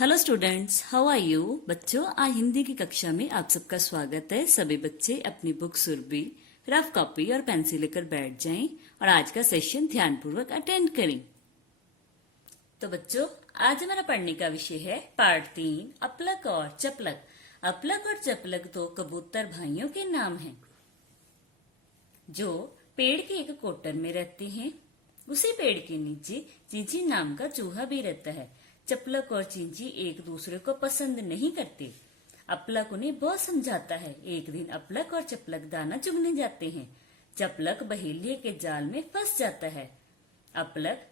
Hello students, how are you. बच्चों, आज हिंदी की कक्षा में आप सबका स्वागत है। सभी बच्चे अपनी बुक सुरभि, रफ कॉपी और पेंसिल लेकर बैठ जाएं और आज का सेशन ध्यानपूर्वक अटेंड करें। तो बच्चों, आज हमारा पढ़ने का विषय है पार्ट 3, अपलक और चपलक। अपलक और चपलक दो कबूतर भाइयों के नाम हैं जो पेड़ के एक कोटर में रहते हैं। उसी पेड़ के नीचे चींची नाम का चूहा भी रहता है। चपलक और चींची एक दूसरे को पसंद नहीं करते। अपलक उन्हें बहुत समझाता है। एक दिन अपलक और चपलक दाना चुगने जाते हैं। चपलक बहेलिये के जाल में फंस जाता है। अपलक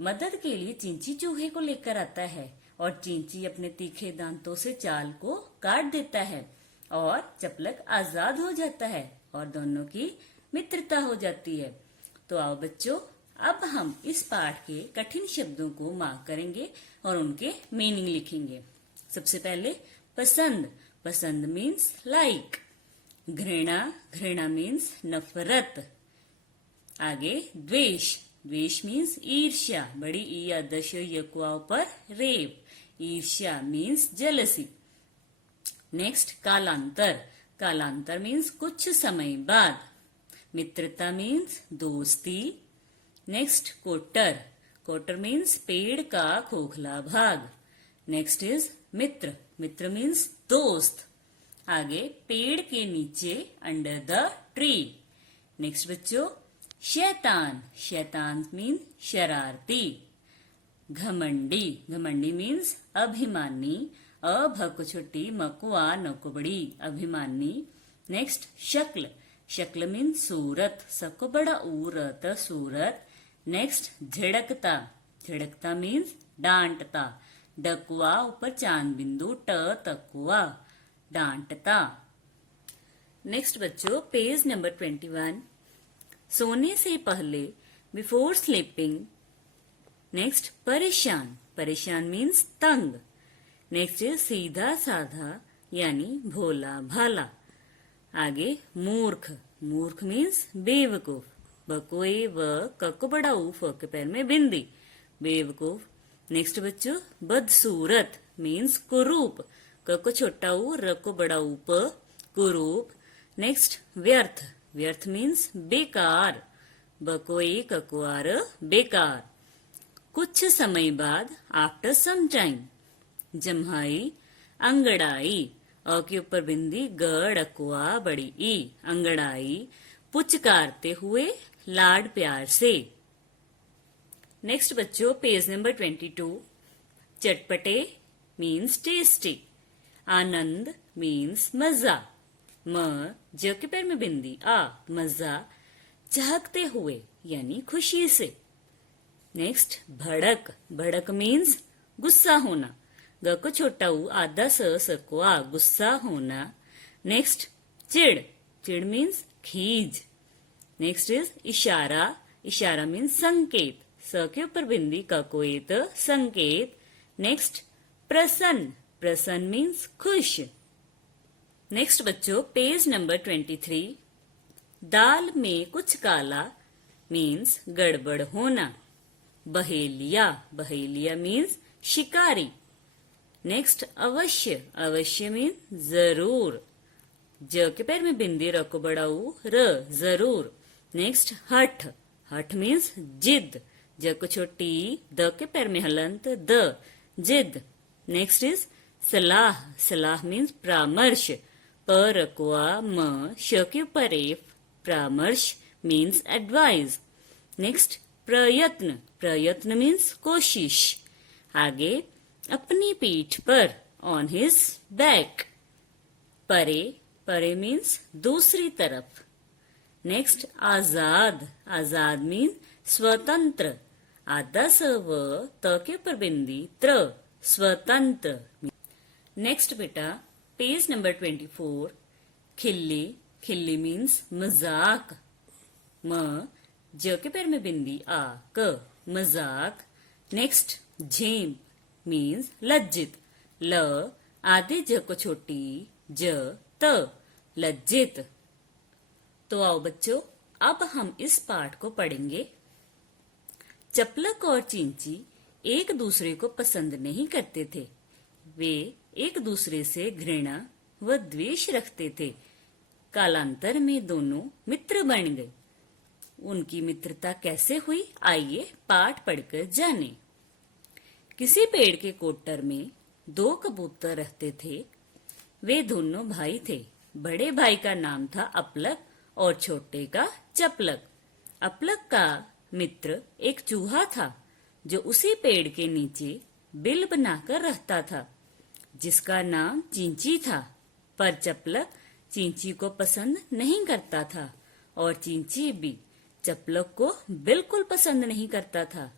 मदद के लिए चींची चूहे को लेकर आता है और चींची अपने तीखे दांतों से जाल को काट देता है और चपलक आजाद हो जाता है और दोनों की मित्रता हो जाती है। तो आओ बच्चों, अब हम इस पाठ के कठिन शब्दों को मार्क करेंगे और उनके मीनिंग लिखेंगे। सबसे पहले पसंद। पसंद मीन्स लाइक। घृणा। घृणा मीन्स नफरत। आगे द्वेष। द्वेष मीन्स ईर्ष्या। बड़ी ई आदर्श यकुआओं पर रेप। ईर्ष्या मीन्स जेलसी। नेक्स्ट कालांतर। कालांतर मीन्स कुछ समय बाद। मित्रता मीन्स दोस्ती। नेक्स्ट कोटर। कोटर मीन्स पेड़ का खोखला भाग। Next is Mitra. Mitra means दोस्त। आगे पेड़ के नीचे, अंडर द ट्री। नेक्स्ट बच्चों, शैतान। शैतान मीन्स शरारती। घमंडी। घमंडी मीन्स अभिमानी। अभक छोटी मकुआ नको बड़ी, अभिमानी। नेक्स्ट शक्ल। शक्ल मीन्स सूरत। सबको बड़ा ऊरत, सूरत। नेक्स्ट झिड़कता। झिड़कता मीन्स डांटता। डकुआ ऊपर चांद बिंदु, ट तकुआ, डांटता। नेक्स्ट बच्चों, पेज नंबर 21। सोने से पहले, बिफोर स्लीपिंग। नेक्स्ट परेशान। परेशान मीन्स तंग। नेक्स्ट सीधा साधा यानी भोला भाला। आगे मूर्ख। मूर्ख मीन्स बेवकूफ। बकोए व कको बड़ा ऊफ के पैर में बिंदी, बेवकूफ। नेक्स्ट बच्चों, बदसूरत मीन्स कुरूप। कको छोटा ऊ, रको बड़ा ऊप, कुरूप। नेक्स्ट व्यर्थ। व्यर्थ मीन्स बेकार। बकोए ककुआर, बेकार। कुछ समय बाद, आफ्टर सम टाइम। जम्हाई। अंगड़ाई। अ के ऊपर बिंदी, ग डकुआ बड़ी ई, अंगड़ाई। पुचकारते हुए, लाड प्यार से। नेक्स्ट बच्चों, पेज नंबर 22। चटपटे मीन्स टेस्टी। आनंद मीन्स मजा। म ज के पैर में बिंदी, आ, मजा। चहकते हुए यानी खुशी से। नेक्स्ट भड़क। भड़क मीन्स गुस्सा होना। ग को छोटा ऊ, आधा सको आ, गुस्सा होना। नेक्स्ट चिड़। चिड़ मीन्स खीज। नेक्स्ट इज इशारा। इशारा मीन्स संकेत। स के ऊपर बिंदी, ककोएत, संकेत। नेक्स्ट प्रसन्न। प्रसन्न मीन्स खुश। नेक्स्ट बच्चों, पेज नंबर 23। दाल में कुछ काला मीन्स गड़बड़ होना। बहेलिया। बहेलिया मीन्स शिकारी। नेक्स्ट अवश्य। अवश्य मीन्स जरूर। ज के पैर में बिंदी, रको बड़ा ऊ, र, जरूर। नेक्स्ट हठ। हठ मीन्स जिद। ज को छोटी, द के पैर में हलंत, द, जिद। नेक्स्ट इज सलाह। सलाह मीन्स परामर्श। प रकुआ म, श के ऊपर एफ, परामर्श मीन्स एडवाइज। नेक्स्ट प्रयत्न। प्रयत्न मीन्स कोशिश। आगे अपनी पीठ पर, ऑन हिज बैक। परे। परे मीन्स दूसरी तरफ। नेक्स्ट आजाद। आजाद मीन्स स्वतंत्र। आधा स व, त के ऊपर बिंदी, त्र, स्वतंत्र। नेक्स्ट बेटा, पेज नंबर 24। खिल्ली। खिल्ली मीन्स मजाक। म ज के पैर में बिंदी, आ, क, मजाक। नेक्स्ट झेम मीन्स लज्जित। ल आधे ज को छोटी, ज, त, लज्जित। तो आओ बच्चों, अब हम इस पाठ को पढ़ेंगे। चपलक और चींची एक दूसरे को पसंद नहीं करते थे। वे एक दूसरे से घृणा व द्वेष रखते थे। कालांतर में दोनों मित्र बन गए। उनकी मित्रता कैसे हुई, आइए पाठ पढ़कर जाने। किसी पेड़ के कोट्टर में 2 कबूतर रहते थे। वे दोनों भाई थे। बड़े भाई का नाम था अपलक और छोटे का चपलक। अपलक का मित्र एक चूहा था जो उसी पेड़ के नीचे बिल बनाकर रहता था, जिसका नाम चिंची था। पर चपलक चिंची को पसंद नहीं करता था और चिंची भी चपलक को बिल्कुल पसंद नहीं करता था।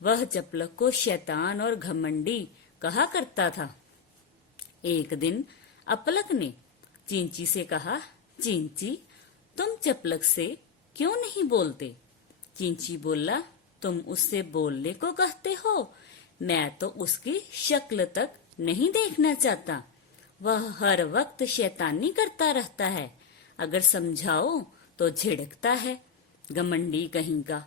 वह चपलक को शैतान और घमंडी कहा करता था। एक दिन अपलक ने चिंची से कहा, चिंची, तुम चपलक से क्यों नहीं बोलते? चिंची बोला, तुम उससे बोलने को कहते हो, मैं तो उसकी शक्ल तक नहीं देखना चाहता। वह हर वक्त शैतानी करता रहता है। अगर समझाओ तो झिड़कता है, घमंडी कहीं का।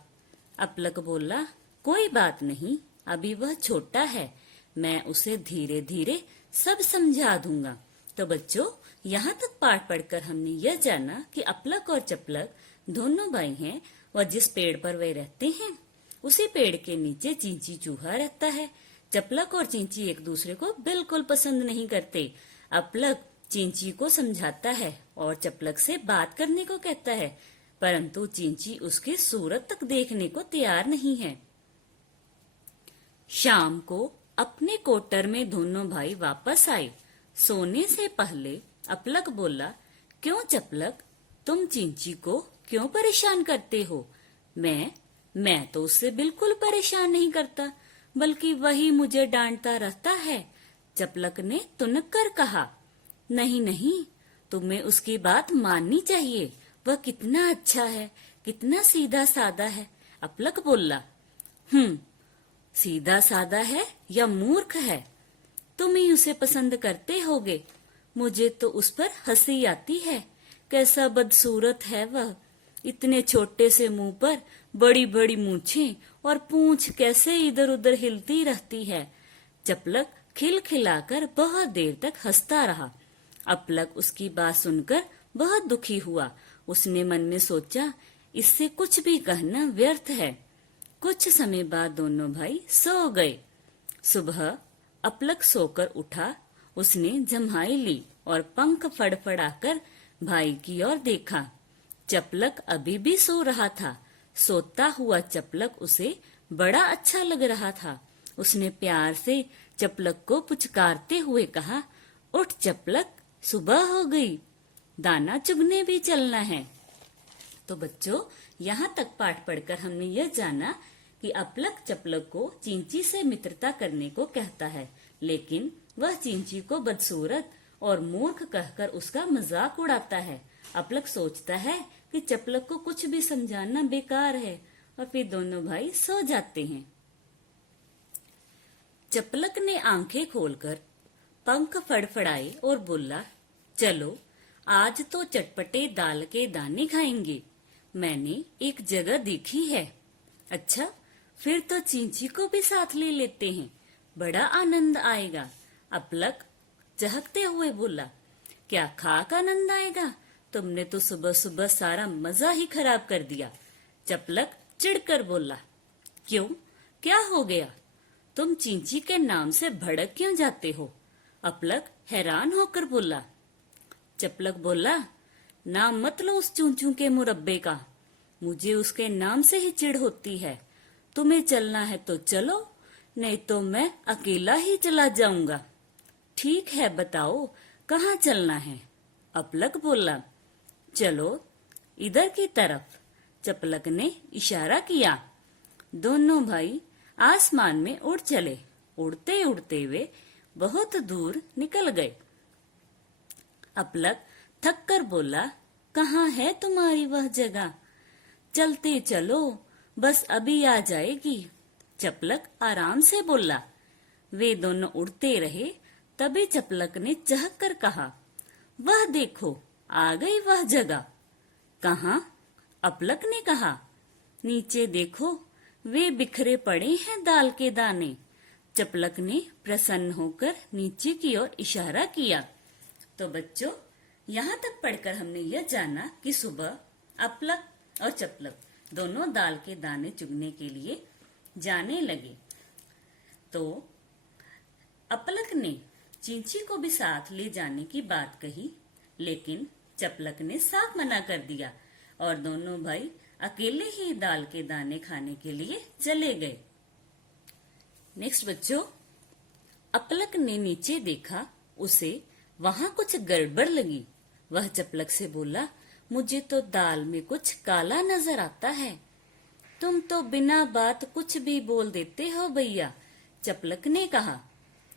अपलक बोला, कोई बात नहीं, अभी वह छोटा है, मैं उसे धीरे धीरे सब समझा दूंगा। तो बच्चों, यहाँ तक पाठ पढ़कर हमने यह जाना कि अपलक और चपलक दोनों भाई हैं और जिस पेड़ पर वे रहते हैं उसी पेड़ के नीचे चिंची चूहा रहता है। चपलक और चिंची एक दूसरे को बिल्कुल पसंद नहीं करते। अपलक चिंची को समझाता है और चपलक से बात करने को कहता है, परंतु चिंची उसकी सूरत तक देखने को तैयार नहीं है। शाम को अपने कोटर में दोनों भाई वापस आए। सोने से पहले अपलक बोला, क्यों चपलक, तुम चिंची को क्यों परेशान करते हो? मैं तो उससे बिल्कुल परेशान नहीं करता, बल्कि वही मुझे डांटता रहता है। चपलक ने तुनक कर कहा, नहीं नहीं, तुम्हें उसकी बात माननी चाहिए। वह कितना अच्छा है, कितना सीधा साधा है। अपलक बोला, सीधा साधा है या मूर्ख है? तुम ही उसे पसंद करते होगे। मुझे तो उस पर हंसी आती है। कैसा बदसूरत है वह। इतने छोटे से मुंह पर बड़ी बड़ी मूछें और पूंछ कैसे इधर उधर हिलती रहती है। चपलक खिलखिलाकर बहुत देर तक हंसता रहा। अपलक उसकी बात सुनकर बहुत दुखी हुआ। उसने मन में सोचा, इससे कुछ भी कहना व्यर्थ है। कुछ समय बाद दोनों भाई सो गए। सुबह अपलक सोकर उठा। उसने जम्हाई ली और पंख फड़फड़ाकर भाई की ओर देखा। चपलक अभी भी सो रहा था। सोता हुआ चपलक उसे बड़ा अच्छा लग रहा था। उसने प्यार से चपलक को पुचकारते हुए कहा, उठ चपलक, सुबह हो गई, दाना चुगने भी चलना है। तो बच्चों, यहाँ तक पाठ पढ़कर हमने यह जाना कि अपलक चपलक को चिंची से मित्रता करने को कहता है, लेकिन वह चिंची को बदसूरत और मूर्ख कहकर उसका मजाक उड़ाता है। अपलक सोचता है कि चपलक को कुछ भी समझाना बेकार है और फिर दोनों भाई सो जाते हैं। चपलक ने आंखें खोलकर पंख फड़फड़ाए और बोला, चलो आज तो चटपटे दाल के दाने खाएंगे। मैंने एक जगह देखी है। अच्छा, फिर तो चिंची को भी साथ ले लेते हैं, बड़ा आनंद आएगा। अपलक चहकते हुए बोला, क्या खाक आनंद आएगा? तुमने तो सुबह सुबह सारा मजा ही खराब कर दिया। चपलक चिढ़कर बोला, क्यों, क्या हो गया? तुम चिंची के नाम से भड़क क्यों जाते हो? अपलक हैरान होकर बोला। चपलक बोला, नाम मत लो उस चूचू के मुरब्बे का, मुझे उसके नाम से ही चिढ़ होती है। तुम्हें चलना है तो चलो, नहीं तो मैं अकेला ही चला जाऊंगा। ठीक है, बताओ कहाँ चलना है? अपलक बोला, चलो इधर की तरफ। चपलक ने इशारा किया। दोनों भाई आसमान में उड़ चले। उड़ते उड़ते वे बहुत दूर निकल गए। अपलक थक कर बोला, कहाँ है तुम्हारी वह जगह? चलते चलो, बस अभी आ जाएगी। चपलक आराम से बोला। वे दोनों उड़ते रहे। तभी चपलक ने चहक कर कहा, वह देखो, आ गई वह जगह। कहाँ? अपलक ने कहा। नीचे देखो, वे बिखरे पड़े हैं दाल के दाने। चपलक ने प्रसन्न होकर नीचे की ओर इशारा किया। तो बच्चों, यहाँ तक पढ़कर हमने यह जाना कि सुबह अपलक और चपलक दोनों दाल के दाने चुगने के लिए जाने लगे। तो अपलक ने चिंची को भी साथ ले जाने की बात कही, लेकिन चपलक ने साफ मना कर दिया और दोनों भाई अकेले ही दाल के दाने खाने के लिए चले गए। नेक्स्ट बच्चों, अपलक ने नीचे देखा, उसे वहां कुछ गड़बड़ लगी। वह चपलक से बोला, मुझे तो दाल में कुछ काला नजर आता है। तुम तो बिना बात कुछ भी बोल देते हो भैया, चपलक ने कहा।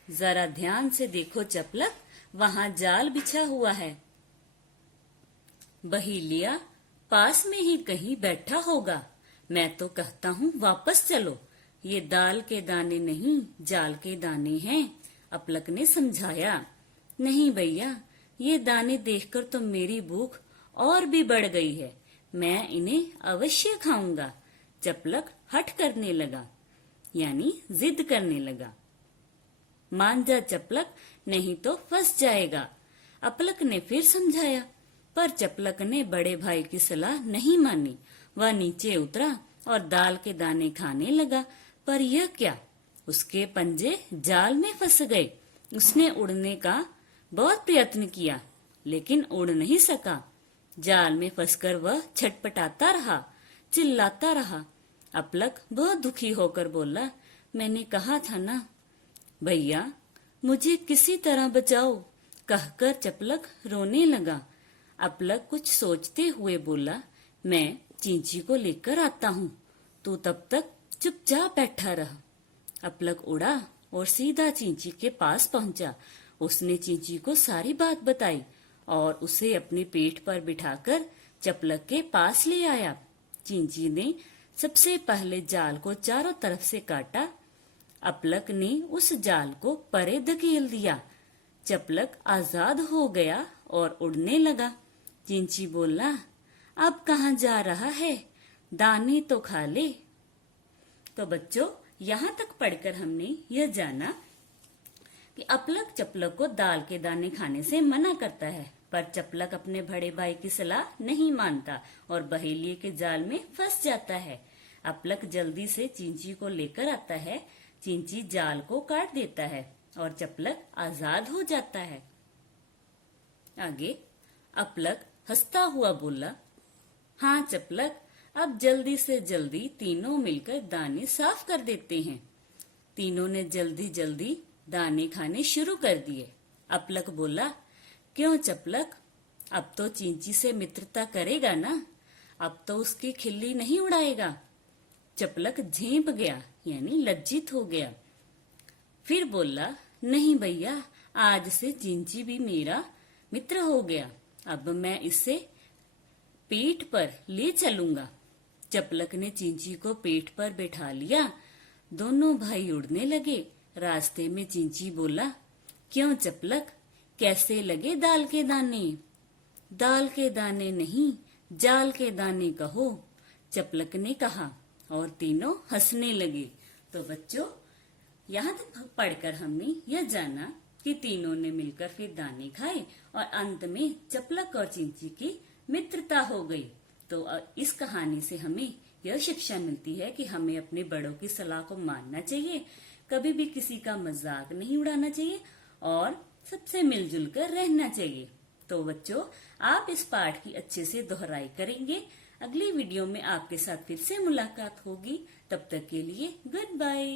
जरा ध्यान से देखो चपलक, वहां जाल बिछा हुआ है। बहेलिया पास में ही कहीं बैठा होगा। मैं तो कहता हूँ वापस चलो, ये दाल के दाने नहीं जाल के दाने हैं, अपलक ने समझाया। नहीं भैया, ये दाने देखकर तो मेरी भूख और भी बढ़ गई है, मैं इन्हें अवश्य खाऊंगा। चपलक हठ करने लगा, यानी जिद करने लगा। मान जा चपलक, नहीं तो फंस जाएगा, अपलक ने फिर समझाया। पर चपलक ने बड़े भाई की सलाह नहीं मानी। वह नीचे उतरा और दाल के दाने खाने लगा। पर यह क्या, उसके पंजे जाल में फंस गए। उसने उड़ने का बहुत प्रयत्न किया, लेकिन उड़ नहीं सका। जाल में फंसकर वह छटपटाता रहा, चिल्लाता रहा। अपलक बहुत दुखी होकर बोला, मैंने कहा था ना भैया, मुझे किसी तरह बचाओ, कहकर चपलक रोने लगा। अपलक कुछ सोचते हुए बोला, मैं चिंची को लेकर आता हूँ, तू तब तक चुपचाप बैठा रह। अपलक उड़ा और सीधा चिंची के पास पहुंचा। उसने चिंची को सारी बात बताई और उसे अपने पेट पर बिठाकर चपलक के पास ले आया। चिंची ने सबसे पहले जाल को चारों तरफ से काटा। अपलक ने उस जाल को परे धकेल दिया। चपलक आजाद हो गया और उड़ने लगा। चिंची बोला, अब कहाँ जा रहा है, दाने तो खा ले। तो बच्चों, यहाँ तक पढ़कर हमने यह जाना कि अपलक चपलक को दाल के दाने खाने से मना करता है, पर चपलक अपने बड़े भाई की सलाह नहीं मानता और बहेलिये के जाल में फंस जाता है। अपलक जल्दी से चिंची को लेकर आता है। चिंची जाल को काट देता है और चपलक आजाद हो जाता है। आगे अपलक हंसता हुआ बोला, हाँ चपलक, अब जल्दी से जल्दी तीनों मिलकर दाने साफ कर देते हैं। तीनों ने जल्दी जल्दी दाने खाने शुरू कर दिए। अपलक बोला, क्यों चपलक, अब तो चिंची से मित्रता करेगा ना, अब तो उसकी खिल्ली नहीं उड़ाएगा। चपलक झेंप गया, यानी लज्जित हो गया। फिर बोला, नहीं भैया, आज से चिंची भी मेरा मित्र हो गया, अब मैं इसे पेट पर ले चलूंगा। चपलक ने चिंची को पेट पर बैठा लिया। दोनों भाई उड़ने लगे। रास्ते में चिंची बोला, क्यों चपलक, कैसे लगे दाल के दाने? दाल के दाने नहीं, जाल के दाने कहो, चपलक ने कहा और तीनों हंसने लगे। तो बच्चों, यहाँ तक पढ़कर हमने यह जाना कि तीनों ने मिलकर फिर दाने खाए और अंत में चपलक और चिंची की मित्रता हो गई। तो इस कहानी से हमें यह शिक्षा मिलती है कि हमें अपने बड़ों की सलाह को मानना चाहिए, कभी भी किसी का मजाक नहीं उड़ाना चाहिए और सबसे मिलजुल कर रहना चाहिए। तो बच्चों, आप इस पाठ की अच्छे से दोहराई करेंगे। अगली वीडियो में आपके साथ फिर से मुलाकात होगी। तब तक के लिए गुड बाय।